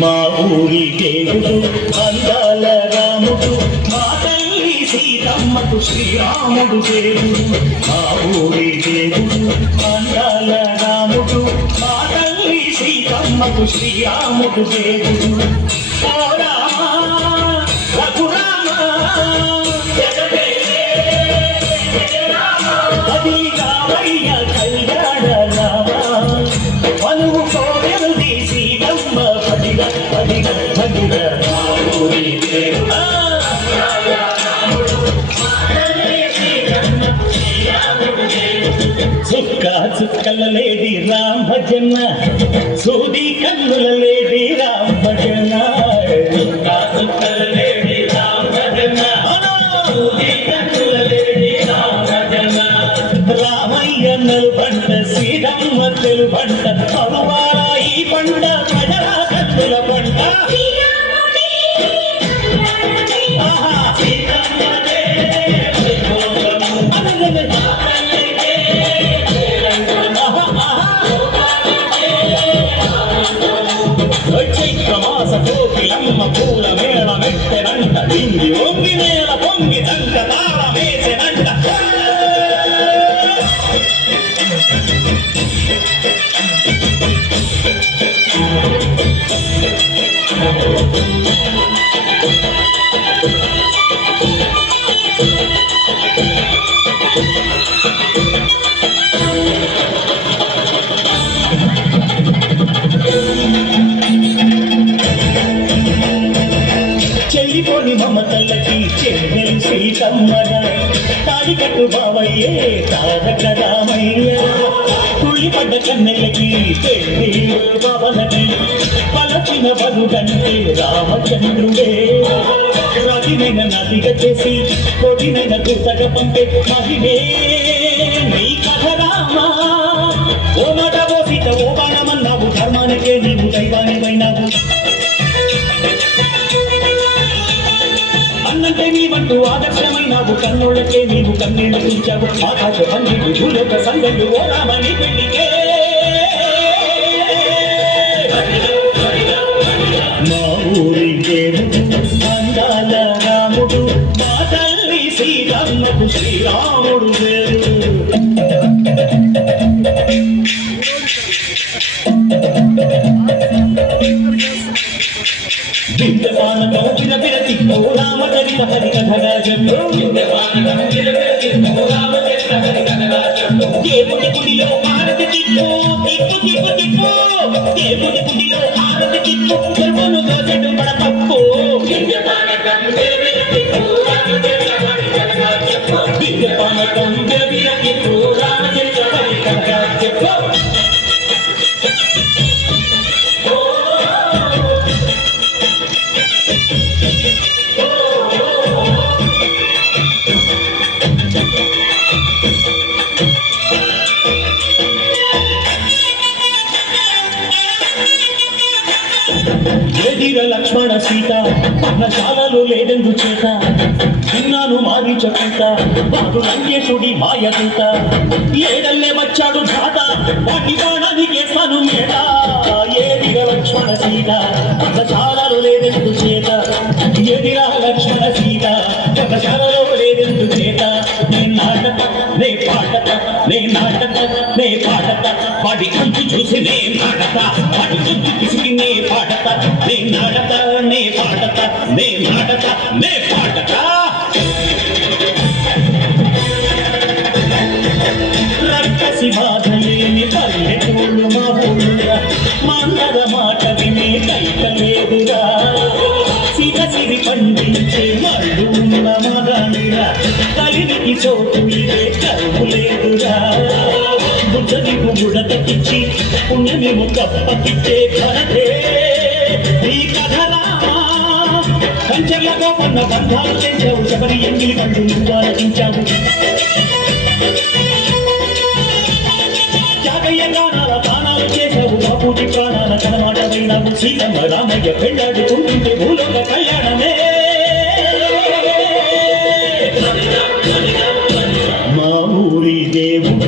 మా ఊరి దేవుడు అందాల రాముడు, మా తల్లి సీతమ్మకు శ్రీరాముడు దేవుడు. మా ఊరి దేవుడు అందాల రాముడు, మా తల్లి సీతమ్మకు శ్రీరాముడు దేవుడు. ఓ రామ రఘురామ అది రామయ్య కళ్యాణ రామ, మనువు కోవెలది సీతమ్మ పడిగ పడిగ పడిగ. మా ఊరి దేవుడా చుక్క చుక్కల లేడి రామజన్న, సూది కన్నుల లేడి రామజన్న. చుక్క చుక్కల లేడి రామజన్న, సూది కన్నుల లేడి రామజన్న. రామయ్య నలుబంట సీతమ్మ తెలుబంట, అనువాల ఈ పంట ప్రజల కత్తుల పంట. చైత్రమాస కోకిలమ్మ పూల మేళ మెట్టెనంట, ఇంగి ఒంగి నేల పొంగి దంక తాళ వేసెనంట. చెల్లిపోని మమతల్లకి చెల్లెలు సీతమ్మన, తాడికట్టు బావయ్యే తారక రామయ్య. తుళ్ళిపడ్డ కన్నెలకి పెళ్ళి పవనకి, పలచిన బరుగంటే రామచంద్రుడే. రతినైన నదిగా చేసి కొడినైన గుర్తగా పంపే మహిళే నీ కథ రామా. ఓ మాట ఓ సీత ఓ బాణమన్నావు, ధర్మానికే నీవు దైవానివైనావు. అన్నంటే నీవంటూ ఆదర్శమైనావు, కన్నోళ్ళకే నీవు కన్నీళ్లు తుంచావు. ఆకాశ పండితులు భూలోక సంగళ్ళు ఓ రామని పెళ్లికే. మా ఊరి దేవుడు అందాల రాముడు, మా తల్లి సీతమ్మకు శ్రీరాముడు దేవుడు. విద్యమానకం విరవిరతి ఓ రామచరిత హరి కథగా చెప్పు. దేవుడి గుడిలో ఆరతి తిప్పు, తిప్పు తిప్పు తిప్పు. దేవుడి గుడిలో ఆరతి తిప్పు, గర్భను దోసెడు పడపప్పు. విద్యమానకం విరవిరతి ఓ రామచరిత హరి కథగా చెప్పు. విద్యమానకం విరవిరతి ఓ రామచరిత హరి కథగా చెప్పు. ఎదిర లక్ష్మణ సీత పర్ణశాలలో లేదెందు చేత, విన్నాను మారీచకుంట వాడు లంకేశుడి మాయదూత. ఏడల్లే వచ్చాడు ధాత, వాటి బాణానికేస్తాను మేడ. ఏదిర లక్ష్మణ సీత పర్ణశాలలో లేదెందు చేత, ఎదిర లక్ష్మణ సీత పర్ణశాలలో లేదెందు చేత. నే నాటక నే పాటక నే నాటక నే పాటక, వాడి కంచు చూసి నే నాటక, వాడి కంచు పిసికి నే పాటక. నే నాటక నే పాటక నే నాటక నే పాటక. రక్కసి బాధలేని పల్లెటూళ్ళు మా ఊళ్ళురా, మాందర మాట వినే కైక లేదురా. సిరి పండించే వాళ్ళు ఉన్న మగానిరా, కలివికి చోటు ఇదే కరువు లేదురా. బుద్ధదికు బుడతకిచ్చి పుణ్యమేమో కప్పకిచ్చే ఘనతే ఈ కథ రామా. కంచెలతో కొన్న బంధాలు తెంచావు, శబరి ఎంగిలి పండు నువ్వు ఆలోచించావు. త్యాగయ్య గానాల ప్రాణాలు చేశావు, బాపూజీ ప్రాణాల కనమాట అయినావు. సీతమ్మ రామయ్య పెళ్ళాడుకుంటుంటే భూలోక కళ్యాణమే. మా ఊరి ఊరి దేవుడు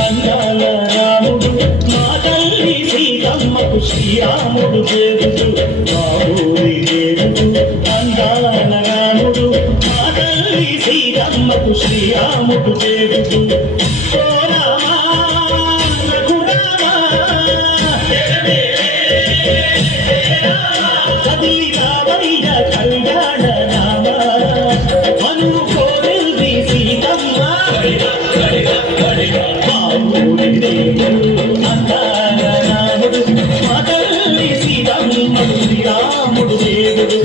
అందాల రాముడు మా తల్లి సీతమ్మకు శ్రీరాముడు దేవుడు మా ఊరి దేవుడు అందాల రాముడు మా తల్లి సీతమ్మకు శ్రీరాముడు దేవుడు ఓ రామా రఘురామా కదిలి రావయ్య కళ్యాణ రామ మనువు కోరిల్ది సీతమ్మ మా ఊరి దేవుడు అందాల రాముడు మా తల్లి సీతమ్మకు శ్రీరాముడు దేవుడు